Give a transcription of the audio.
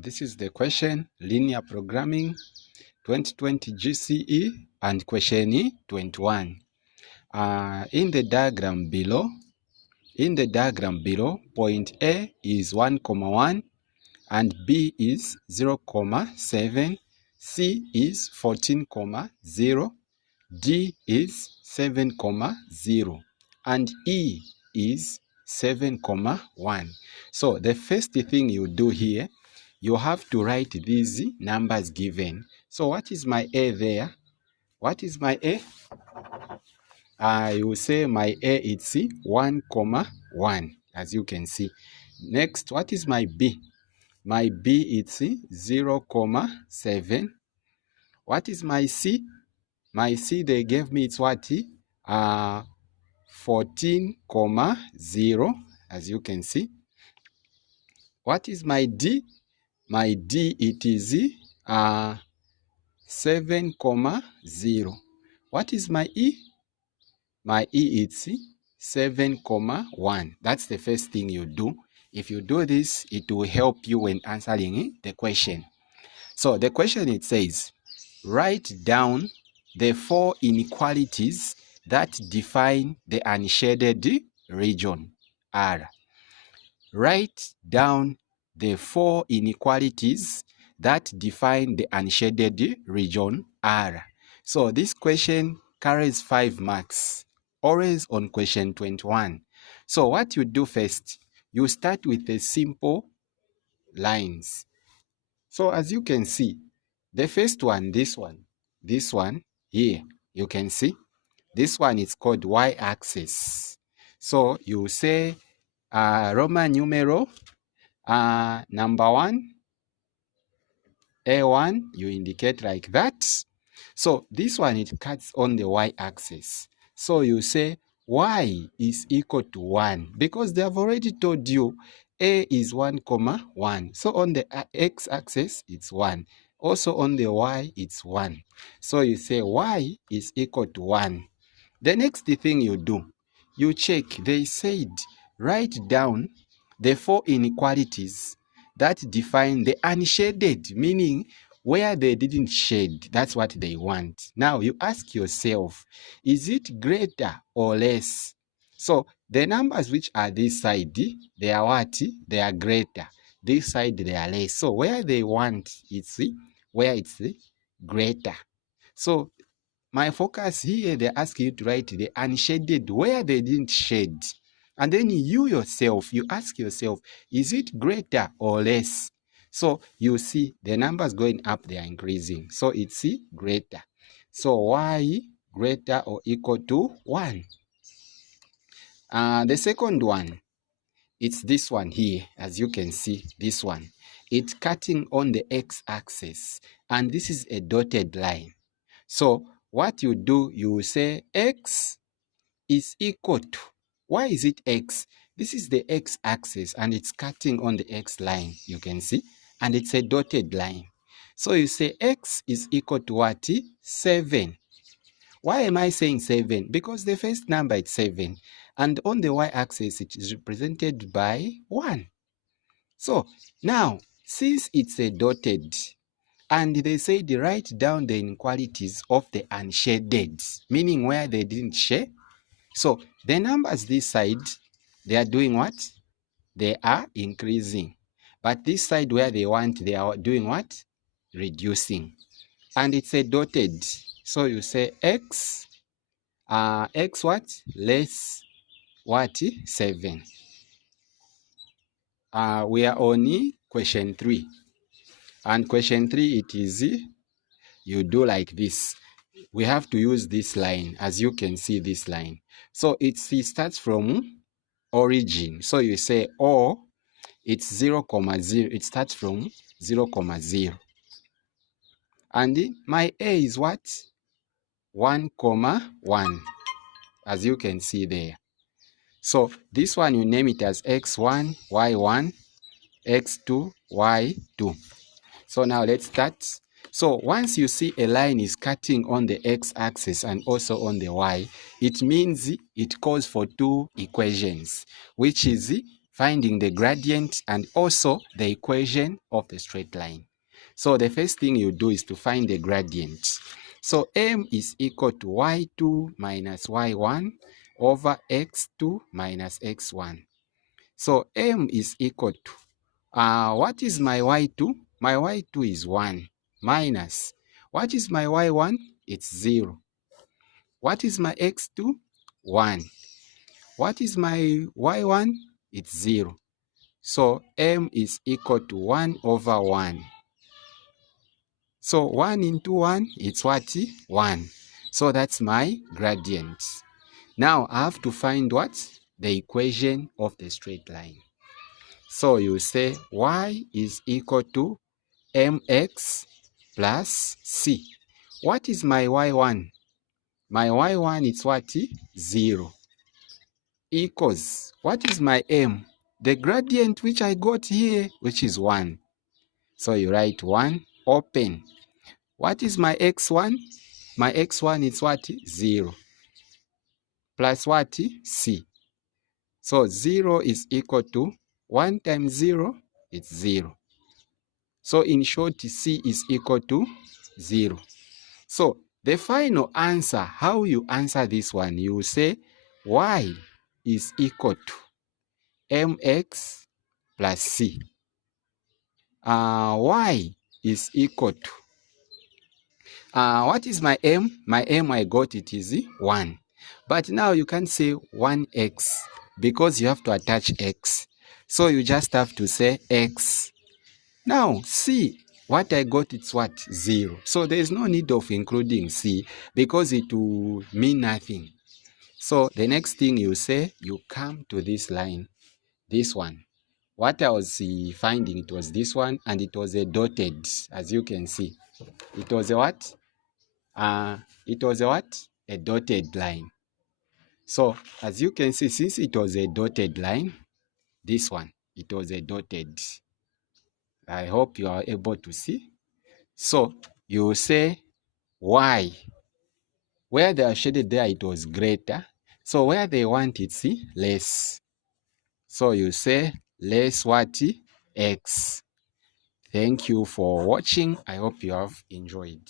This is the question, Linear Programming 2020 GCE and question 21. In the diagram below, point A is 1,1 and B is 0,7, C is 14,0, D is 7,0 and E is 7,1. So the first thing you do here, you have to write these numbers given. So what is my A there? What is my A? I will say my A is 1,1, as you can see. Next, what is my B? My B is 0,7. What is my C? My C, they gave me it's what? 14,0, as you can see. What is my D? My D, it is 7,0. What is my E? My E, it's 7,1. That's the first thing you do. If you do this, it will help you when answering the question. So the question, it says, write down the 4 inequalities that define the unshaded region R. Write down the 4 inequalities that define the unshaded region R. So this question carries 5 marks, always on question 21. So what you do first, you start with the simple lines. So as you can see, the first one, this one here, you can see, this one is called y-axis. So you say Roman numeral number 1, A1, you indicate like that. So this one, it cuts on the y-axis. So you say y is equal to 1 because they have already told you A is 1,1. So on the x-axis, it's 1. Also on the y, it's 1. So you say y is equal to 1. The next thing you do, you check. They said write down the 4 inequalities that define the unshaded, meaning where they didn't shade. That's what they want. Now you ask yourself, is it greater or less? So the numbers which are this side, they are what? They are greater. This side, they are less. So where they want, it's where it's greater. So my focus here, they ask you to write the unshaded where they didn't shade. And then you yourself, you ask yourself, is it greater or less? So you see the numbers going up, they are increasing. So it's greater. So y greater or equal to 1. The second one, it's this one here, as you can see, this one. It's cutting on the x-axis, and this is a dotted line. So what you do, you say x is equal to, why is it x? This is the x-axis, and it's cutting on the x line, you can see, and it's a dotted line. So you say x is equal to what? 7. Why am I saying 7? Because the first number is 7, and on the y-axis, it is represented by 1. So now, since it's a dotted, and they said write down the inequalities of the unshaded, meaning where they didn't shade. So the numbers this side, they are doing what? They are increasing. But this side where they want, they are doing what? Reducing. And it's a dotted. So you say x, x what? Less what? 7. We are on question 3. And question 3, it is, you do like this. We have to use this line, as you can see this line. So it starts from origin. So you say O, it's 0, 0. It starts from 0, 0. And my A is what? 1, 1, as you can see there. So this one, you name it as x1, y1, x2, y2. So now let's start. So once you see a line is cutting on the x-axis and also on the y, it means it calls for 2 equations, which is finding the gradient and also the equation of the straight line. So the first thing you do is to find the gradient. So m is equal to y2 minus y1 over x2 minus x1. So m is equal to, what is my y2? My y2 is 1 minus, what is my y1? It's 0. What is my x2? 1. What is my y1? It's 0. So m is equal to 1 over 1. So 1 into 1, it's what? 1. So that's my gradient. Now I have to find what? The equation of the straight line. So you say y is equal to mx plus c. What is my y1? My y1 is what? 0. Equals, what is my m? The gradient which I got here, which is 1. So you write 1, open. What is my x1? My x1 is what? 0. Plus what? C. So 0 is equal to 1 times 0, it's 0. So in short, C is equal to 0. So the final answer, how you answer this one, you say y is equal to mx plus c. Y is equal to, what is my m? My m, I got it is 1. But now you can say 1x because you have to attach x. So you just have to say x. Now c, what I got, it's what? 0. So there is no need of including c because it will mean nothing. So the next thing you say, you come to this line, this one. What I was finding, it was this one, and it was a dotted, as you can see. It was a what? It was a what? A dotted line. So as you can see, since it was a dotted line, this one, it was a dotted. I hope you are able to see. So you say y. Where they are shaded there, it was greater. So where they want it, see, less. So you say less what? X. Thank you for watching. I hope you have enjoyed.